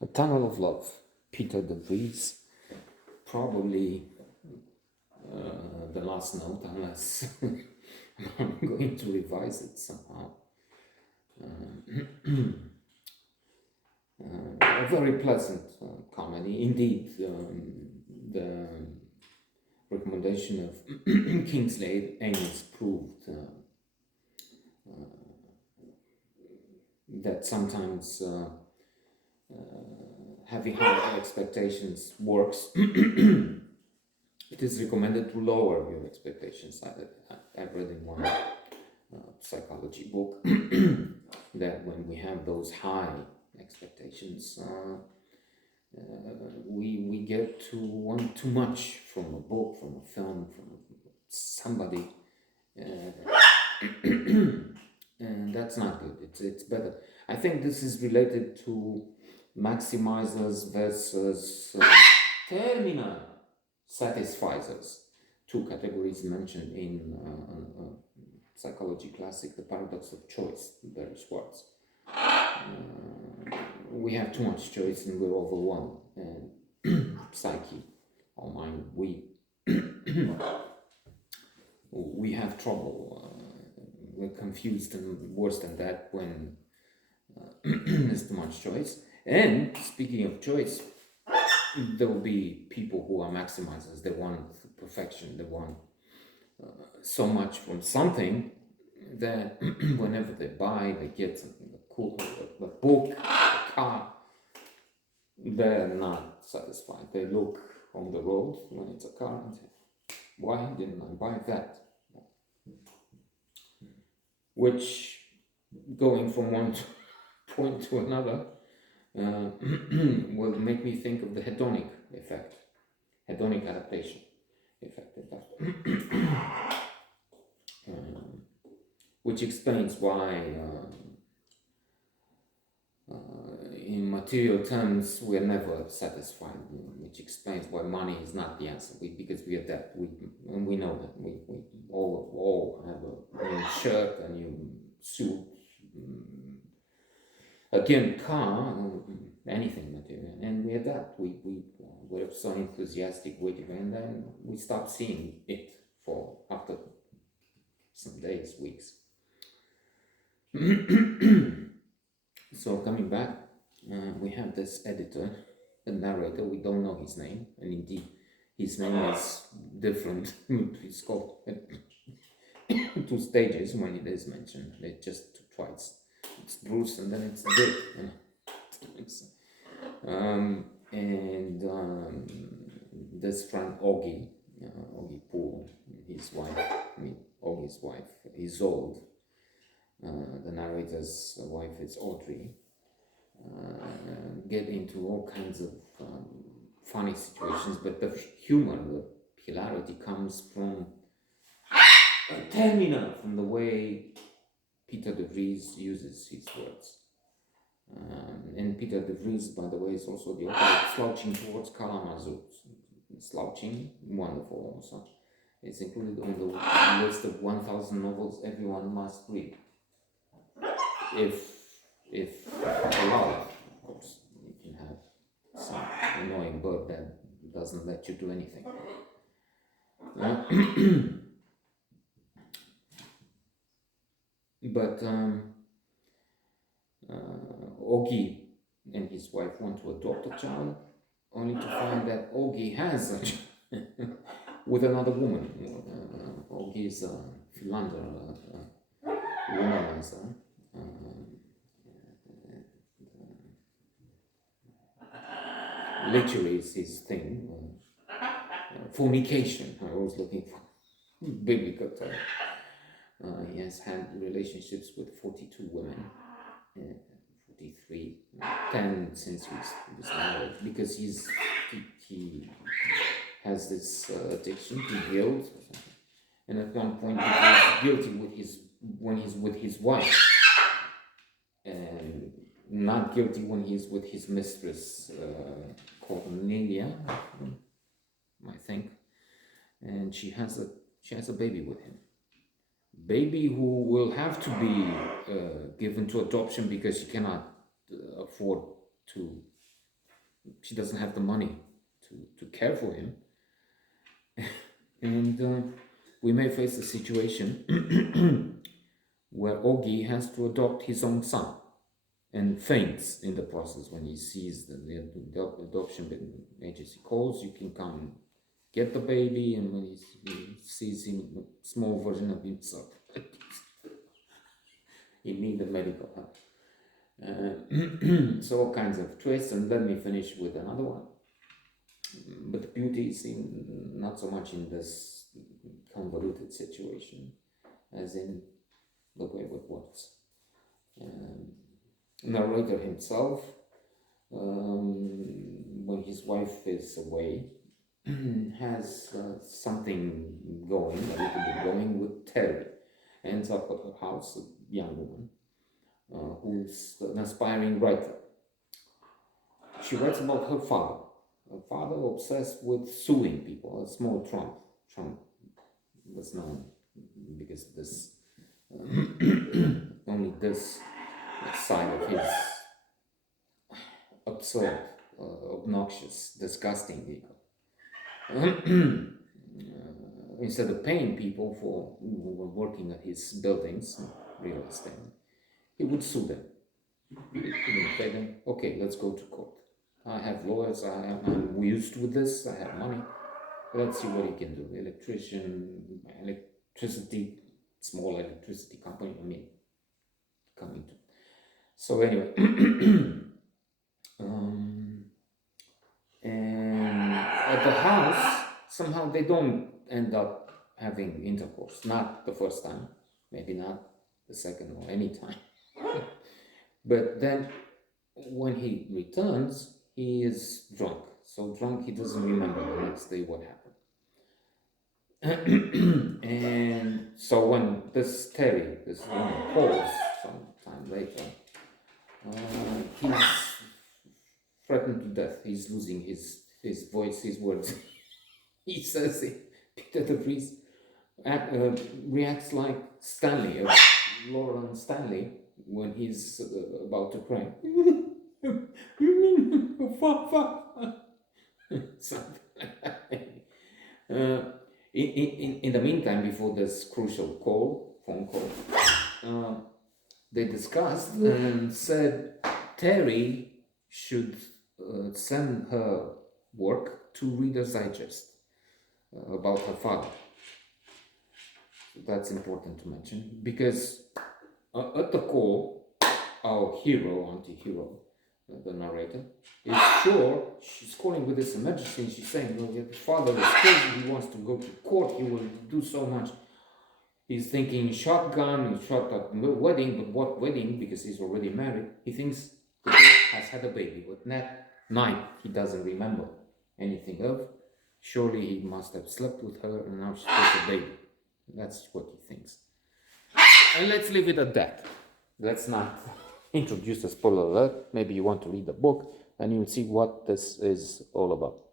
A Tunnel of Love, Peter de Vries, probably the last note, unless I'm going to revise it somehow. A very pleasant comedy. Indeed, the recommendation of Kingsley Amis proved that sometimes having high expectations works. It is recommended to lower your expectations. I've read in one psychology book that when we have those high expectations, we get to want too much from a book, from a film, from somebody, and that's not good. It's better. I think this is related to maximizers versus terminal satisficers, two categories mentioned in psychology classic, the paradox of choice, Barry Schwartz. We have too much choice and we're overwhelmed, and psyche, or mind, we have trouble. We're confused, and worse than that when there's too much choice. And speaking of choice, there will be people who are maximizers. They want perfection. They want so much from something that whenever they buy, they get something cool, a book, a car. They're not satisfied. They look on the road when it's a car and say, "Why didn't I buy that?" Which, going from one point to another, will make me think of the hedonic effect, hedonic adaptation effect, in fact, which explains why, in material terms, we are never satisfied. Which explains why money is not the answer. Because we adapt. We know that we all have a new shirt, a new suit. Again, car, anything material, and we adapt. We're so enthusiastic waiting, and then we stop seeing it for after some days, weeks. So coming back, we have this editor, the narrator. We don't know his name, and indeed, his name is different. It's called 2 stages when it is mentioned. It's just twice. It's Bruce and then it's Dick. This friend Augie Poole, his wife, Augie's wife, is old. The narrator's wife is Audrey. Get into all kinds of funny situations, but the humor, the hilarity comes from terminal, from the way Peter de Vries uses his words. And Peter de Vries, by the way, is also the author of Slouching Towards Kalamazoo. Slouching, wonderful also. It's included on the list of 1,000 novels everyone must read. If allowed, of course. You can have some annoying bird that doesn't let you do anything. But Augie and his wife want to adopt a child, only to find that Augie has a child with another woman. Augie is a philanderer, a womanizer. Literally is his thing. Fornication, I was looking for biblical term. He has had relationships with 42 women, 43, 10 since he was married, because he has this addiction to guilt, and at one point he feels guilty when he's with his wife, and not guilty when he's with his mistress, Cornelia, I think, and she has a baby with him. Baby who will have to be given to adoption because she cannot afford to she doesn't have the money to care for him. And we may face a situation where Augie has to adopt his own son and faints in the process when he sees the adoption agency calls. You can come and get the baby, and when he sees him, a small version of himself, he needs the medical help. So all kinds of twists, and let me finish with another one. But the beauty is not so much in this convoluted situation as in the way it works. Narrator himself, when his wife is away, has something going, a little bit going with Terry. Ends up at her house, a young woman, who's an aspiring writer. She writes about her father. Her father obsessed with suing people, a small Trump. Trump was known because this only this side of his absurd, obnoxious, disgusting ego. Instead of paying people who were working at his buildings, real estate, he would sue them. He would pay them. Okay, let's go to court. I have lawyers. I'm used with this. I have money. Let's see what he can do. Electricity, small electricity company. Coming to. So anyway, and at the house, somehow they don't end up having intercourse. Not the first time, maybe not the second or any time. But then when he returns, he is drunk. So drunk he doesn't remember the next day what happened. And so when this Terry, this woman, calls sometime later, he's threatened to death. He's losing his voice, his words. He says Peter the Vries reacts like Stanley, Laurel Stanley, when he's about to cry. Something like that. In the meantime, before this crucial phone call, they discussed and said Terry should send her work to Reader's Digest about her father. That's important to mention because at the call, our hero, anti-hero, the narrator, is sure she's calling with this emergency and she's saying, well, your father is crazy, he wants to go to court, he will do so much. He's thinking shotgun, he shot at the wedding, but what wedding? Because he's already married. He thinks the girl has had a baby, but that night he doesn't remember anything of. Surely he must have slept with her and now she's got a baby. That's what he thinks. And let's leave it at that. Let's not introduce a spoiler alert. Maybe you want to read the book and you'll see what this is all about.